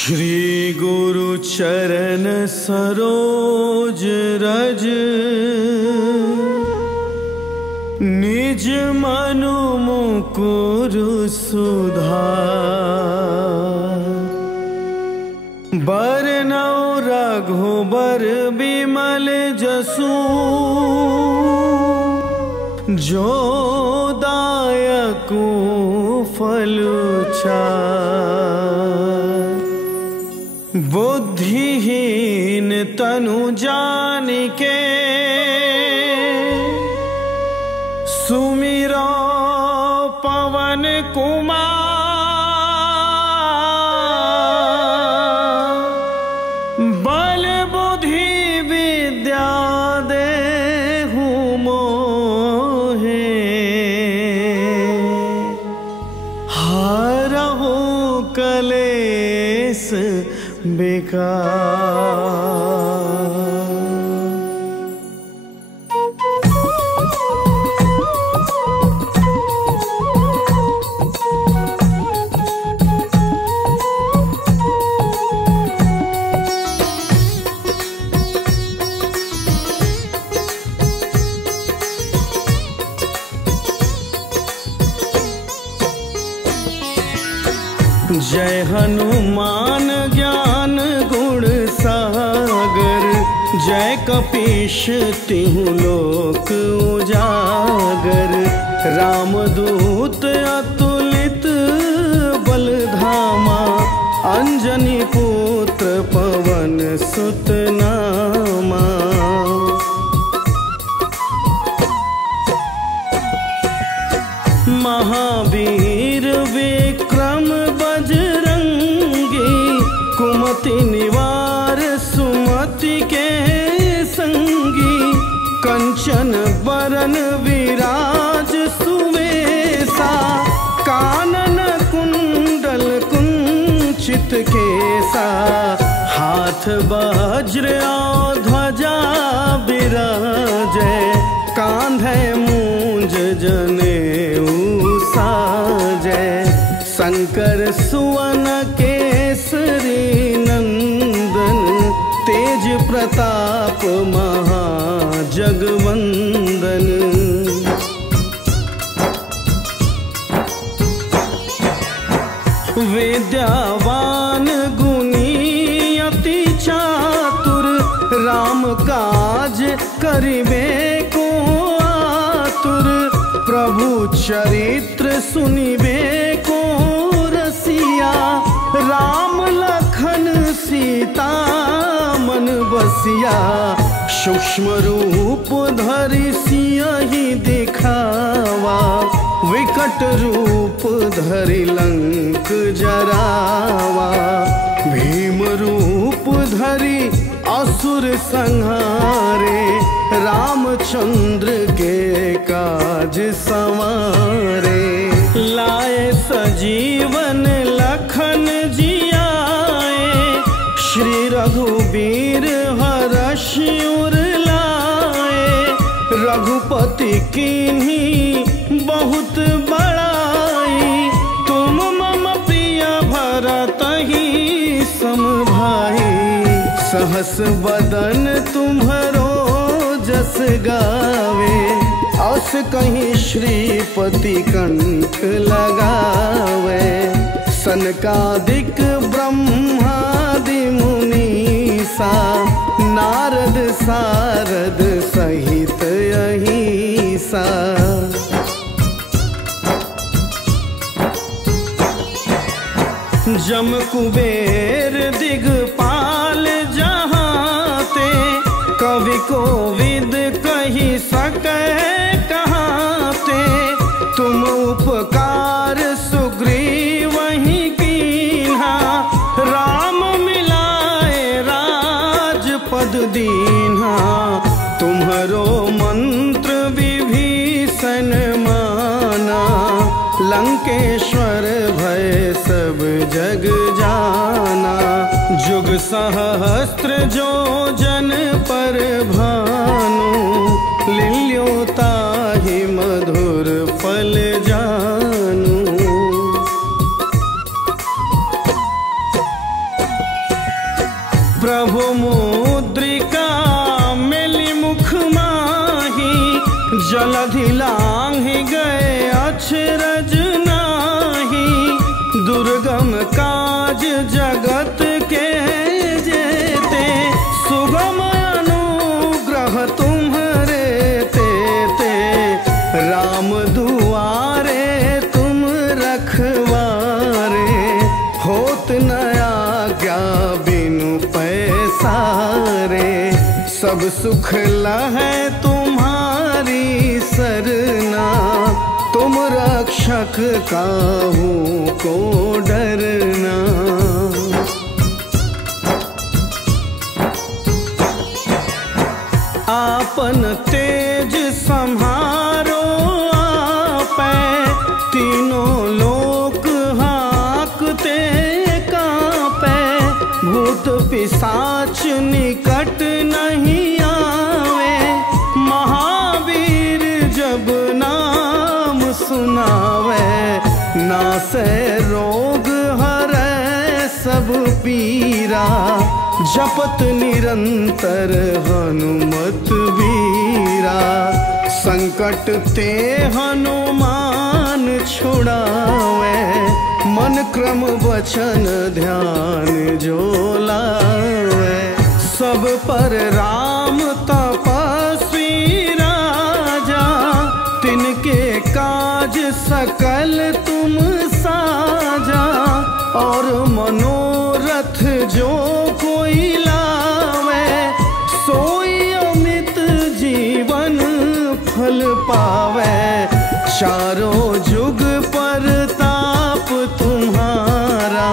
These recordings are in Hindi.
श्री गुरु चरण सरोज रज निज मनु मुकुर सुधार। बरनौ रघुबर बिमल जसु जो दायकु फल चार। बुद्धिहीन तनु जानिके सुमिरो पवन कुमार। बल बुद्धि विद्या देहु मोहे हरहु कलेस बेकार। जय हनुमान ज्ञान गुण सागर। जय कपीश तिहु लोक उजागर। रामदूत अतुलित बल धामा। अंजनी पुत्र पवन सुत नामा। महावीर विक्रम बजरंगी। कुमति निवार सुमति के संगी। कंचन बरन विराज सुवेशा। कानन कुंडल कुंचित केसा। हाथ वज्र और ध्वजा विराजे। कांधे मूंज जनेऊ साजै। शंकर सुवन केसरी नंदन। तेज प्रताप महाजगवंदन। विद्यावान गुणी अति चातुर। राम काज करिबे को आतुर। प्रभु चरित्र सुनिबे को रसिया। राम लखन सीता मन बसिया। सूक्ष्म रूप धरि सियहि दिखावा। विकट रूप धरि लंक जरावा। भीम रूप धरि असुर संहारे। रामचंद्र के काज संवारे। लाए सजीवन लखन जियाए। श्री रघुबीर हरषि उर लाए। रघुपति कीन्ही बहुत बड़ाई। तुम मम प्रिय भरतहि सम भाई। सहस बदन तुम्हरो जस गावे। अस कहीं श्रीपति कंठ लगावे। सनकादिक ब्रह्मादि मुनीसा। नारद सारद सहित अहिसा। जम कुबेर दिगपाल जहाते। कवि कोविद कही सके कहाते। तुम उपकार सुग्रीवहि कीन्हा। राम मिलाए राजपद दीन्हा। तुम्हरो मंत्र विभीषण माना। लंकेश्वर भय सब जग जाना। जुग सहस्त्र जो जन पर भानु। लिल्यो ताहि मधुर फल जानू। वो मुद्रिका मेली मुख माही, जलधि लांघि गए अचरज नाही। दुर्गम काज जगत के जेते, सुगम अनुग्रह तुम्हारे तेते। राम दुआरे तुम रखवारे, होत न आज्ञा बिनु पैसारे। सब सुख लहै तुम्हारी सरना, तुम रक्षक काहू को डरना। आपन तेज सम्हारो आपै, तीनों लोक हाकते कांपै। भूत पिशाच निकट नहीं आवे, महावीर जब नाम सुनावे। नासै रोग हरै सब पीरा, जपत निरंतर हनुमत बीरा। संकट ते हनुमान छुड़ावे, मन क्रम वचन ध्यान जो लावे। सब पर राम तपस्वी राजा, तिनके काज सकल तुम साजा। और मनोरथ जो कोई लावे, सोई अमित जीवन फल पावे। चारों जुग पर ताप तुम्हारा,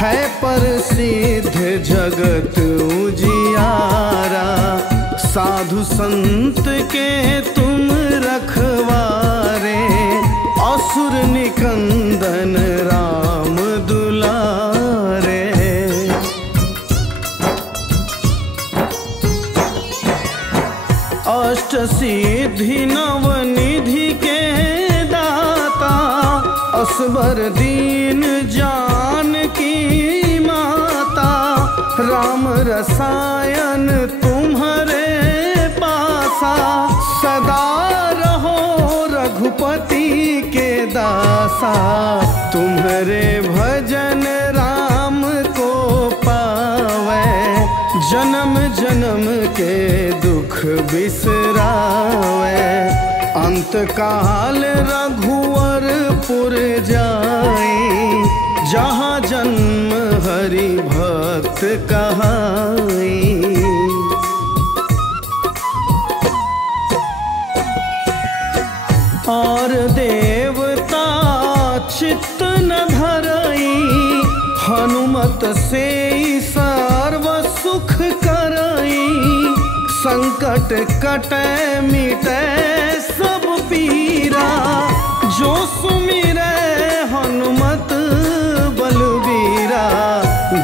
है प्रसिद्ध जगत उजियारा। साधु संत के तुम रखवारे, असुर निकंदन राम दुलारे। अष्ट सिद्धि नव निधि के दाता, असबर दीन जानकी माता। राम रसायन तुम्हारे पासा, सदा रहो रघुपति के दासा। तुम्हारे भजन राम को पावे, जन्म जन्म के दुख बिसरावे। अंत काल रघुवरपुर जाई, जहाँ जन्म हरि भक्त कहाई। और देवता चित्त न धरई, हनुमत से सर्व सुख करई। संकट कटै मिटै सब पीरा, जो सुमिरै हनुमत बलबीरा।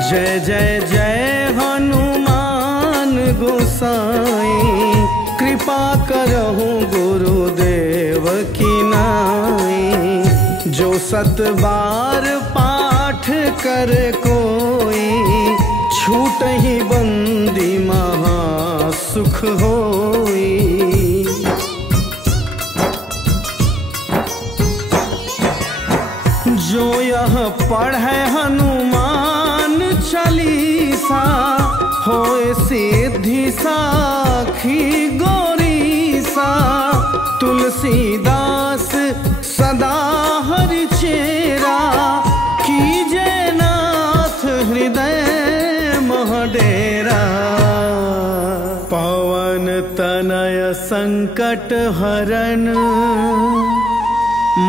जय जय जय हनुमान गोसाई, कृपा करहु गुरुदेव की नाई। जो सत बार पाठ कर कोई, छूटहि बंदी महा सुख होई। जो यह पढ़े हनुमान चालीसा, होए सिद्धि साखी गौरीसा। तुलसीदास सदा हरि चेरा, कीजे नाथ हृदय महडेरा। पवन तनय संकट हरन,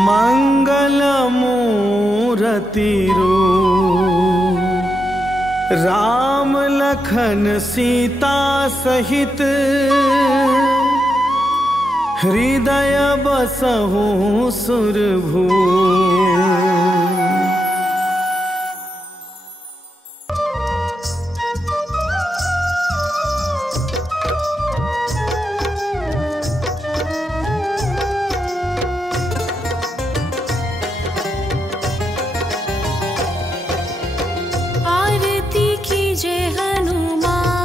मंगल मूरति रूप। राम लखन सीता सहित, हृदय बसहु सुरभूप। आरती कीजे हनुमान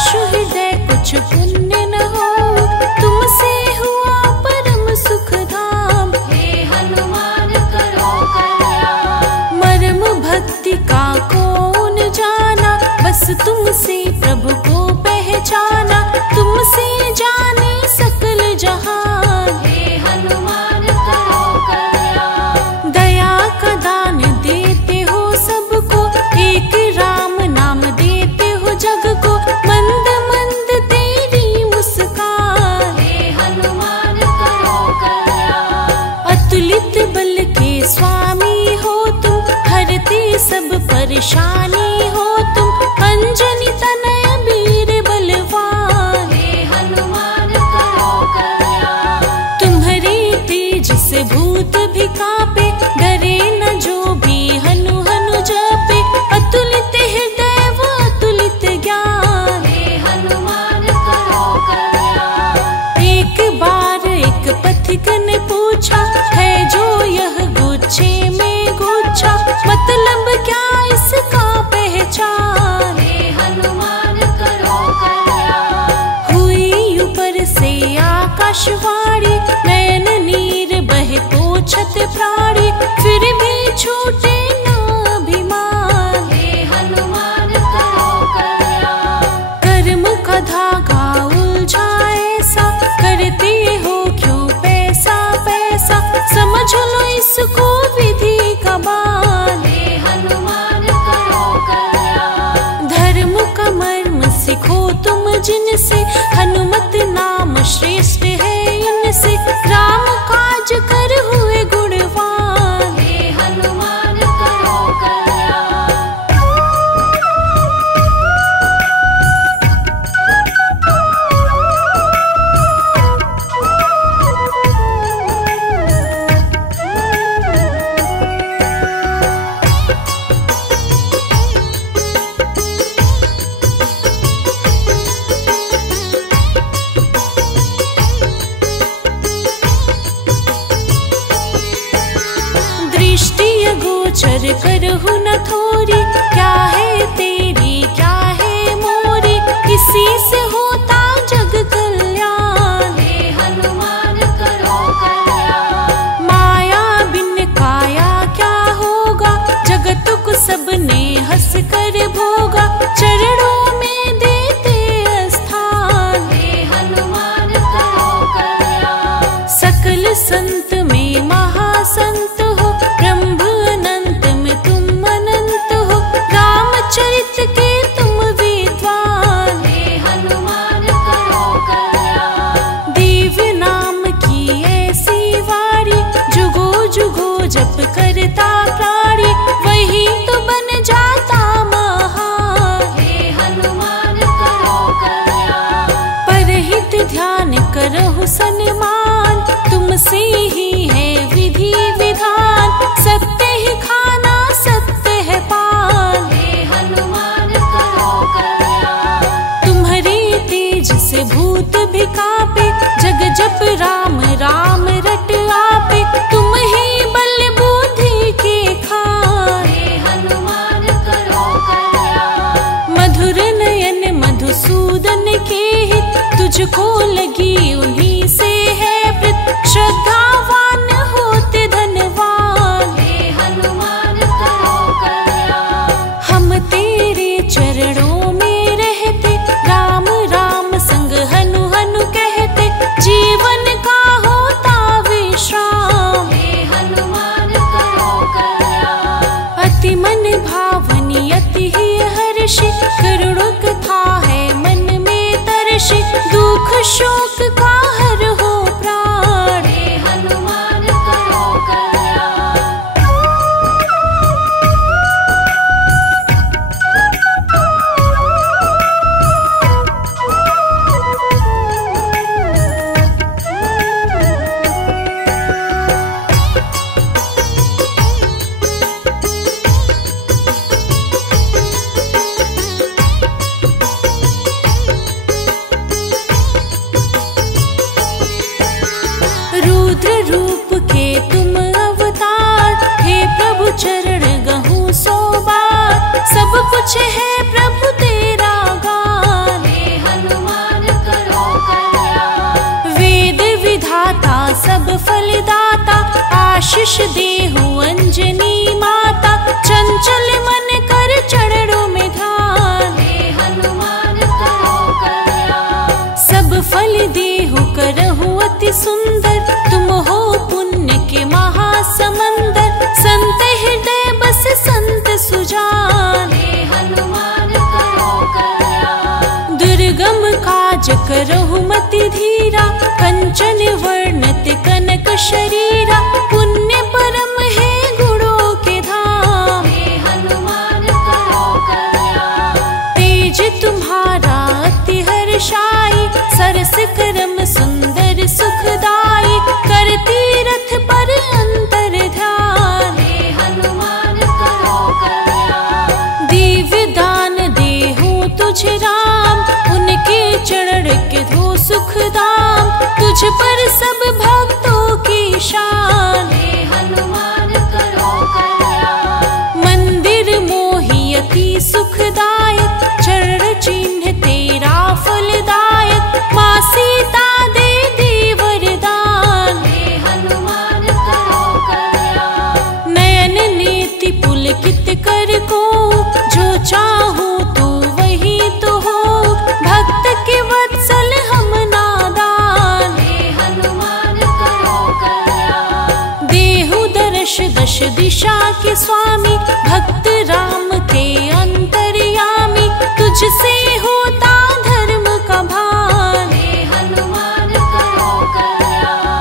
आशु हृदय कुछ पुण्य न हो, तुमसे हुआ परम सुख धाम। हे हनुमान करो कल्याण। मर्म भक्ति का कौन जाना, बस तुमसे प्रभु को पहचाना। तुमसे जाने सकल जहान, हे हनुमान करो कल्याण। दया का दान देते हो सबको, एक राम नाम देते हो जग को। मंद मंद तेरी मुस्कान, हे हनुमान करो कल्याण। अतुलित बल के स्वामी हो तुम, हरते सब परेशानी हो तुम। अंजनी तनय वीर बलवान, हे हनुमान करो कल्याण। तुम्हारे तेज से भूत भी कांपे, डरे न जो भी हनु हनु जपे। अतुलित हृदय व अतुलित ज्ञान, हे हनुमान करो कल्याण। एक बार एक पथिक ने पूछा, है जो यह गुच्छे में गुच्छा, मतलब क्या इसका पहचान। हे हनुमान करो कल्याण। हुई ऊपर से आकाशवाणी, नयन नीर बहे पोछत प्राणी। फिर भी छूटे न अभिमान, हे हनुमान करो कल्याण। कर्म का धागा उलझा ऐसा, करते हो क्यों पैसा पैसा। समझ लो इसको विधि का बान, हे हनुमान करो कल्याण। धर्म का मर्म सीखो तुम जिनसे, हनुमत नाम श्रेष्ठ है इनसे। राम काज कर हुए गुणवान, हे हनुमान करो कल्याण। गोचर करहु न थोरी, क्या है तेरी क्या है मोरी। किसी से होता जग कल्याण, हे हनुमान करो कल्याण। माया बिन काया क्या होगा, जगत को सबने हंस कर भोगा। चरणों में देते स्थान, हे हनुमान करो कल्याण। सकल संत में महासंत हो, ब्रह्म अनंत में तुम अनंत हो। रामचरित के तुम विद्वान, हे हनुमान करो कल्याण। दिव्य नाम की ऐसी वाणी, जुगो जुगो जप करता प्राणी। वही तो बन जाता महान, हे हनुमान करो कल्याण। परहित ध्यान करहु सन्मान, तुमसे ही है विधि विधान। सत्य ही खाना सत्य है पान, हे हनुमान करो कल्याण। तुम्हारे तेज से भूत भी कांपे, जग जप राम राम रट आपे। तुम ही बल बुद्धि के खान, हे हनुमान करो कल्याण। मधुर नयन मधुसूदन के हित, तुझको लगी उन्हीं से है प्रीत। श्रद्धावान होते धनवान, हे हनुमान करो कल्याण। हम तेरे चरणों में रहते, राम राम संग हनु हनु कहते। जीवन का होता विश्राम, हे हनुमान करो कल्याण। अति मन भावनी अति ही हर्षि, करुण कथा है मन में तरसि। दुख शोक का हर हो प्राण, हे हनुमान करो कल्याण। रुद्र रूप के तुम अवतार, हे प्रभु चरण गहूँ 100 बार। सब कुछ है प्रभु तेरा गान, हे आशीष देहु अंजनी माता, चंचल मन कर चरणों में ध्यान। हे हनुमान करो कल्याण। सब फल देहु करहु अति सुंदर, तुम हो पुण्य के महासमंदर। संत हृदय बस संत सुजान। हे हनुमान करो कल्याण। दुर्गम काज करहु मति धीरा, कंचन वर्णत कनक शरीरा। पुण्य परम है गुणों के धाम। हे हनुमान करो कल्याण। तेज तुम्हारा अति हर्षाई, सरस करम सुंदर सुखदाई। करती रथ पर अंतर ध्यान। हे हनुमान करो कल्याण। दिव्य दान देहु तुझ राम, उनके चरण के धो सुखदाम। तुझ पर सब भक्तों की शान। हे हनुमान करो कल्याण। मंदिर मोहि अति सुखदायक, चरण चिन्ह तेरा फलदायक। माँ सीता दे दी वरदान। हे हनुमान करो कल्याण। नयन नेति पुलकित कर को, जो चाहूं तो वही तो हो। भक्त के वत्सल हम नादान। हे हनुमान करो कल्याण। देहु दर्श दश दिशा के स्वामी, भक्त राम के अंतर्यामी। तुझसे होता धर्म का भान। हे हनुमान करो कल्याण।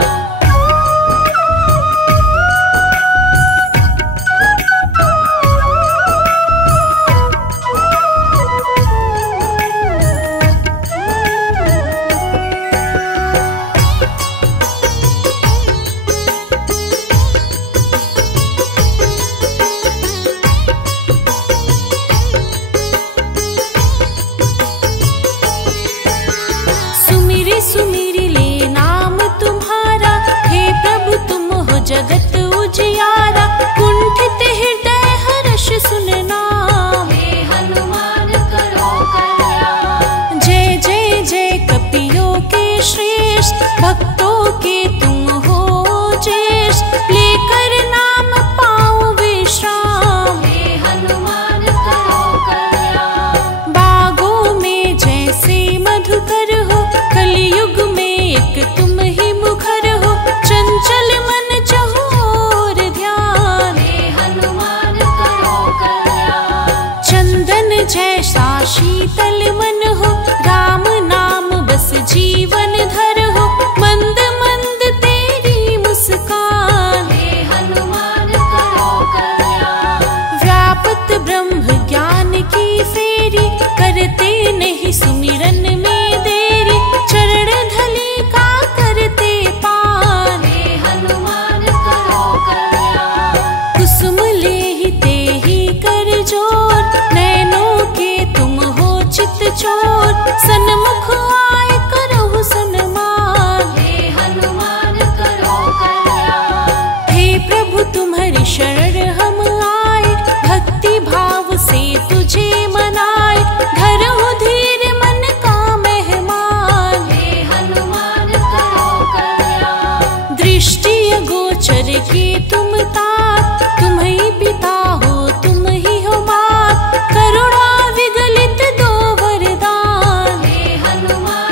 सुमिरी ले नाम तुम्हारा, हे प्रभु तुम हो जगत उजियारा। कुंठित हृदय हर्ष सुन नाम। हे हनुमान करो कल्याण। जय जय जय कपियों के श्रेष्ठ, भक्तों के तुम हो ज्येष्ठ। लेकर नाम पाओ विश्राम। हे हनुमान करो कल्याण। बागों में जैसे मधुकर हो, कलयुग में एक तुम ही मुखर हो। चंचल मन चहुओर ध्यान। हे हनुमान करो कल्याण। चंदन जैसा शीतल मन हो, राम नाम बस जीवन धर हो। मंद मंद तेरी मुस्कान। हे हनुमान करो कल्याण। व्यापत ब्रह्म ज्ञान की फेरी, करते नहीं सुमिरन में देरी। चरण धली का करते पान। हे हनुमान करो कल्याण। कुसुम लेहि तेहि कर जोर, नैनों के तुम हो चित चोर। सन्मुख आए करहु सन्मान। हे हनुमान करो कल्याण। हे प्रभु तुम्हारी शरण हम आए, भक्ति भाव से तुझे मनाए। धरहु धीर मन का मेहमान। हे हनुमान करो कल्याण। दृष्टि अगोचर के तुम तात, तुम ही पिता हो तुम ही हो मात। करुणा विगलित दो वरदान। हे हनुमान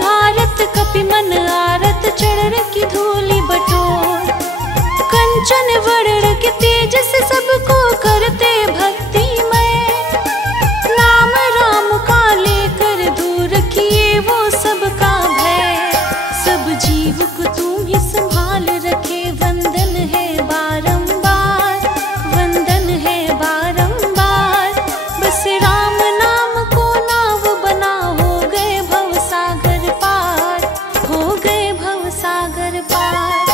संभारत कपि मन आरत चढ़र की धूलि बटोर कंचन वरण के तेज से सबको करते भक्तिमय नाम राम का लेकर दूर किए वो सबका भय सब जीव को तुम ही संभाल रखे वंदन है बारंबार वंदन है बारंबार बस राम नाम को नाव बना हो गए भवसागर पार हो गए भवसागर पार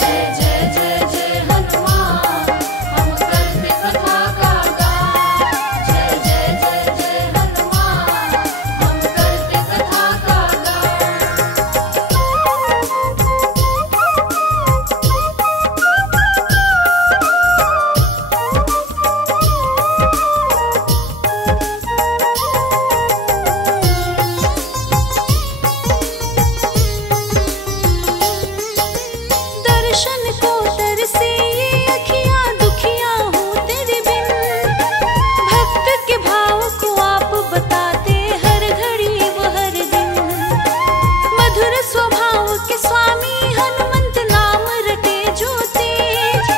जय जय जय जय हनुमान हम करते कथा का गान जय जय जय जय हनुमान हम करते कथा का गान दर्शन को तरसे ये अखियाँ दुखियाँ हूँ तेरे बिन भक्त के भाव को आप बताते हर घड़ी वो हर दिन मधुर स्वभाव के स्वामी हनुमंत नाम रटे जो तेज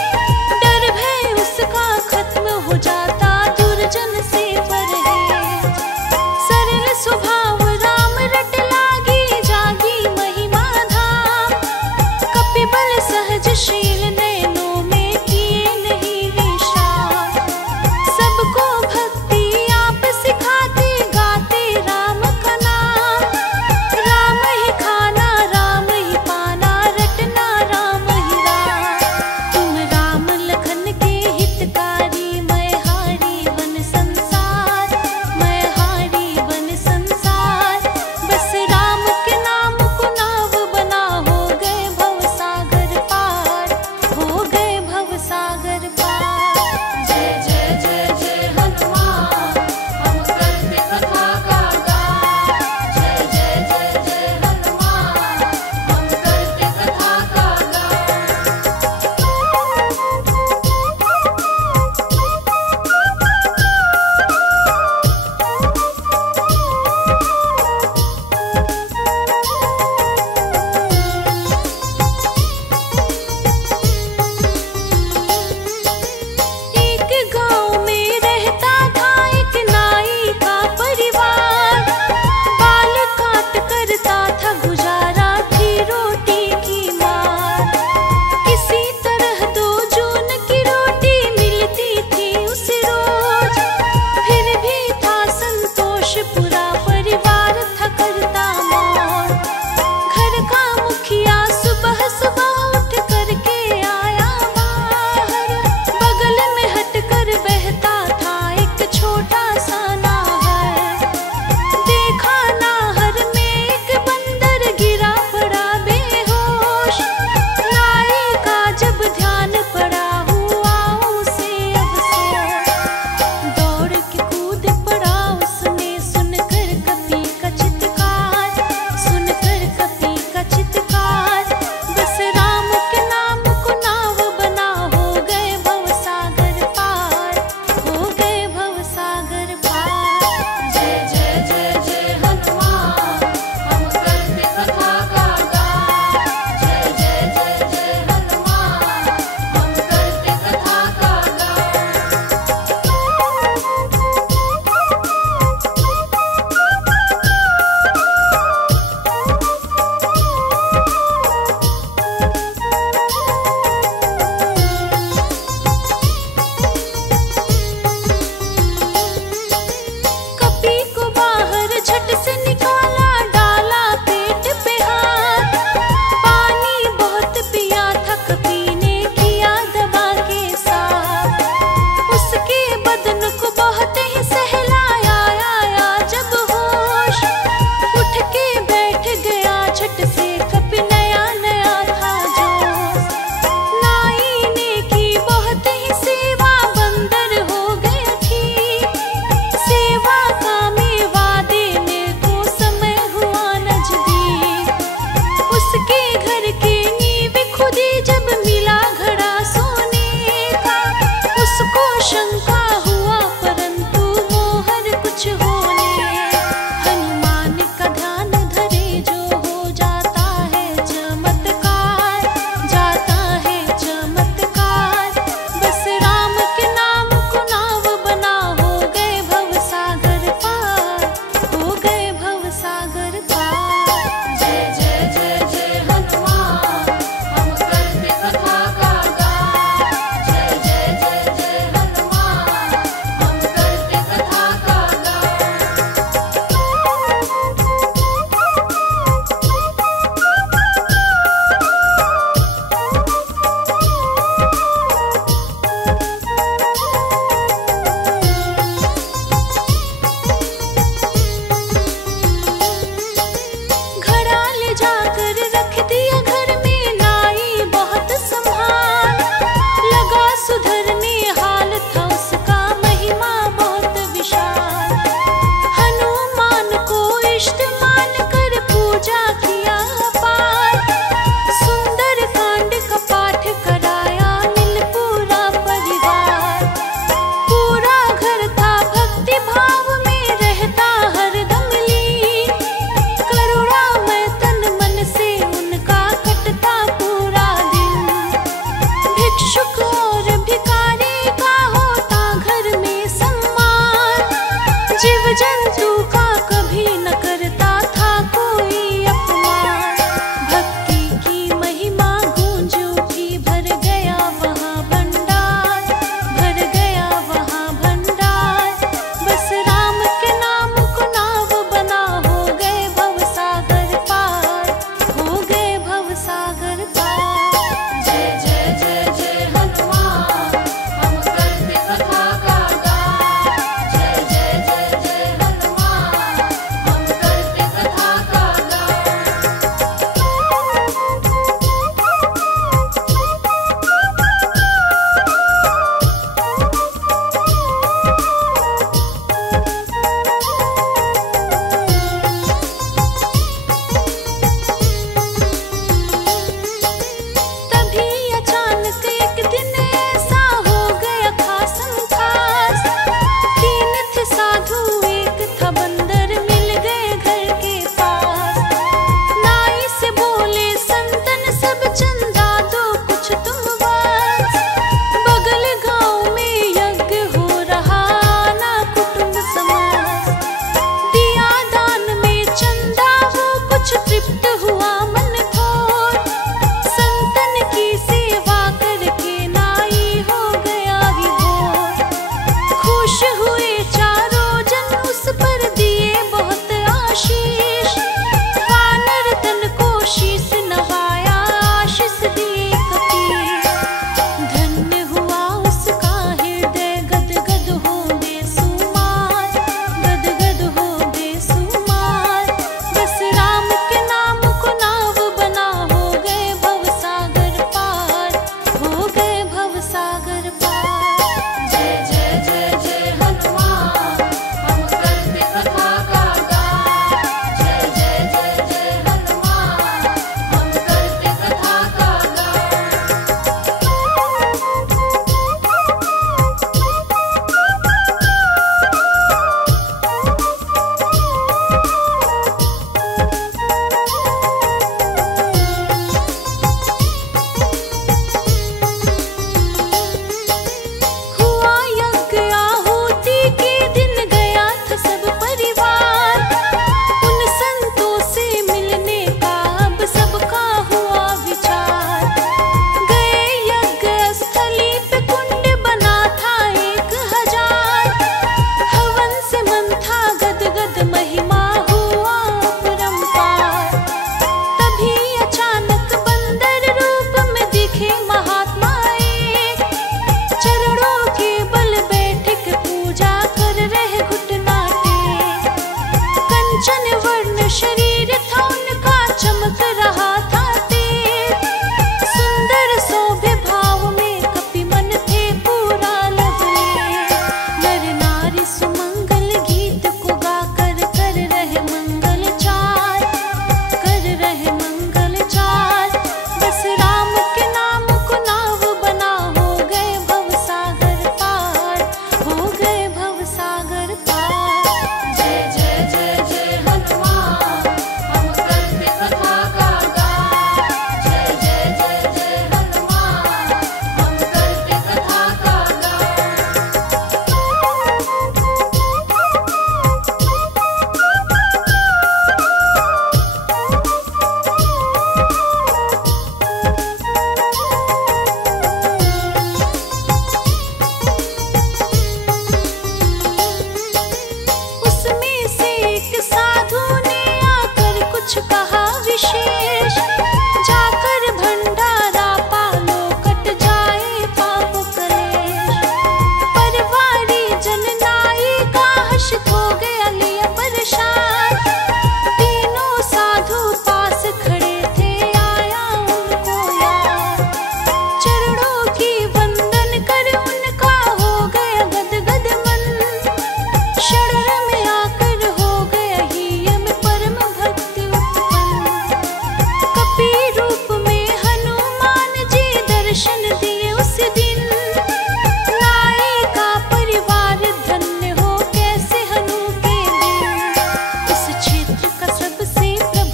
डर भय उसका खत्म हो जाता दुर्जन से परहेज सरल स्वभाव राम रट लागी जागी महिमा धाम कपिबल सहजशील नैनों में किए नहीं विश्राम सबको भक्ति आप सिखाते गाते राम का नाम राम ही खाना राम ही पाना रटना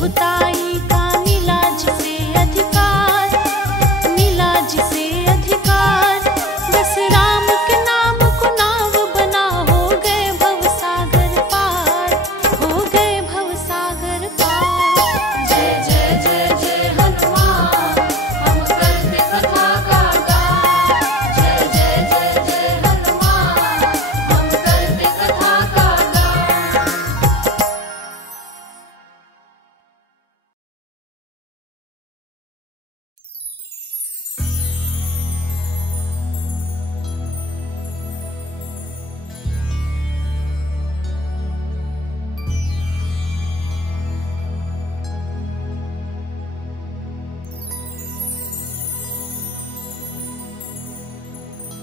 पुताई का मिला जिसे अधिकार, मिला जिसे अधिकार। बस राम के नाम को नाव बना, हो गए भवसागर पार, हो गए भवसागर पार। जय जय जय जय हनुमान, हम करते कथा का गान। जय जय जय जय हनुमान, हम करते कथा का गान।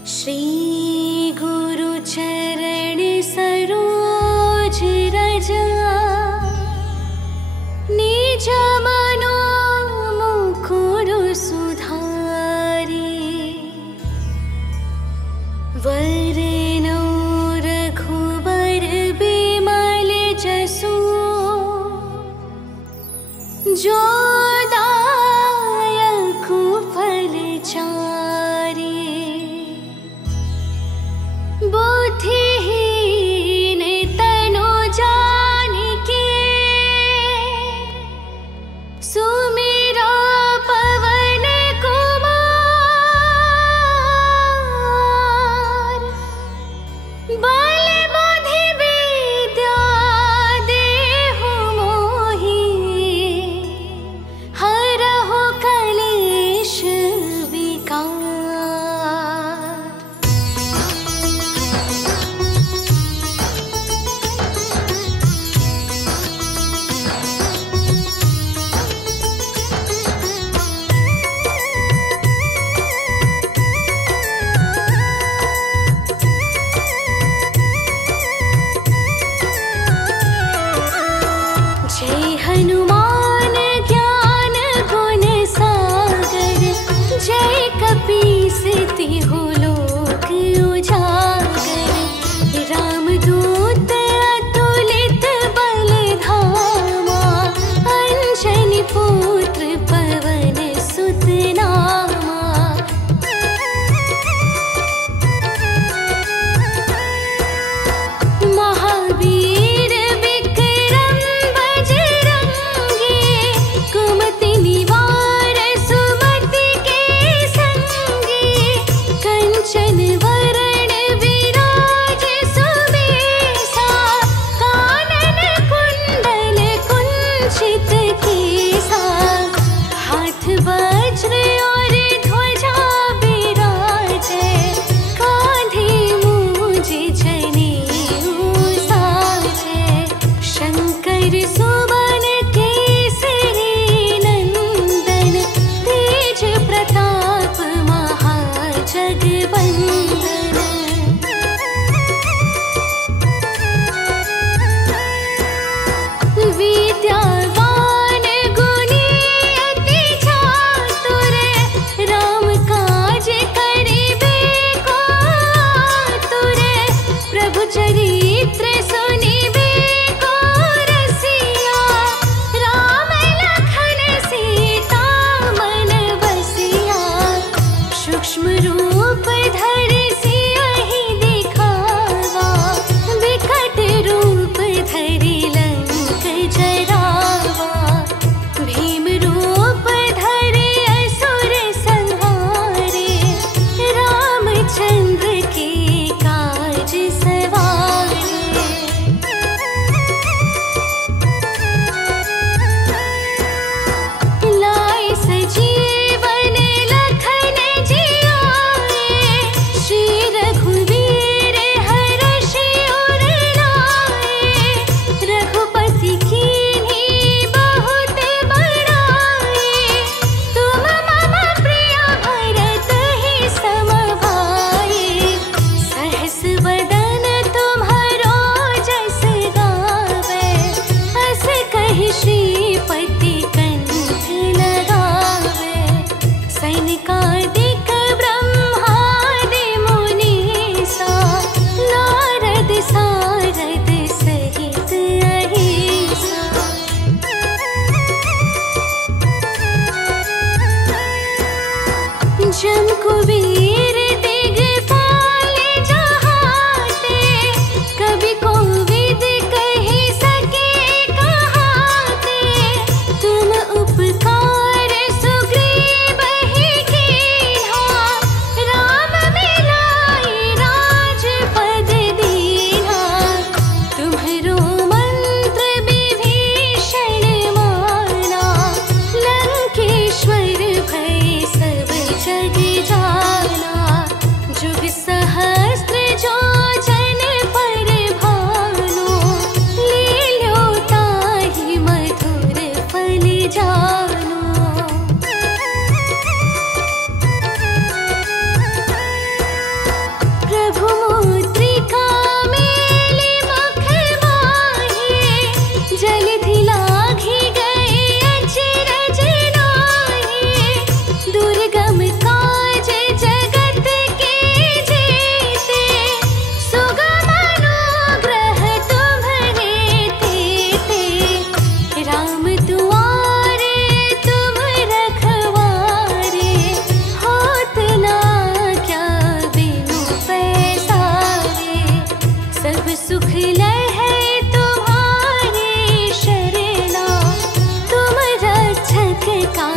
श्री गुरु चरण सरोज रज, निज मनो मुकुर सुधारी। वरनौ रघुबर बिमल जसु, जो दायक फल चारि। बुद्धिहीन तनु जानिके, सुमिरो पवन कुमार। बल बुद्धि विद्या देहु मोहि, हरहु कलेश विकार। जय हनुमान ज्ञान गुण सागर, जय कपीस तिहु लोक उजागर। रामदूत अतुलित बल धामा, अंजनी पुत्र पवन सुत नामा। महावीर विक्रम बजरंगी, कुमति निवार सुमति के संगी। कंचन वरण विराज सुबेसा, कानन कुंडल कुंचित केसा। शंकुवीर दिगपाल जहाते, कभी कोविद कही सके कहाते। तुम उपकार सुग्रीव ही कीन्हा, राम मिलाई राजपद दीन्हा। तुम्हरो मंत्र विभीषण माना, लंकेश्वर भय सब जग जाना। जुग सहस्त्र जो जन पर भानु, लील्यो ताहि मधुर फल जानु। प्रभु मुद्रिका मेलि मुख माहे, जलधि लाघि गए अचरज नाहे। दुर्गम काज जगत के जेते, सुगम अनुग्रह तुम्हरे तेते। राम दुआरे तुम रखवारे, होत ना क्या बिनु पैसारे। सब सुख लहै तुम्हारे शरणा, तुम रक्षक का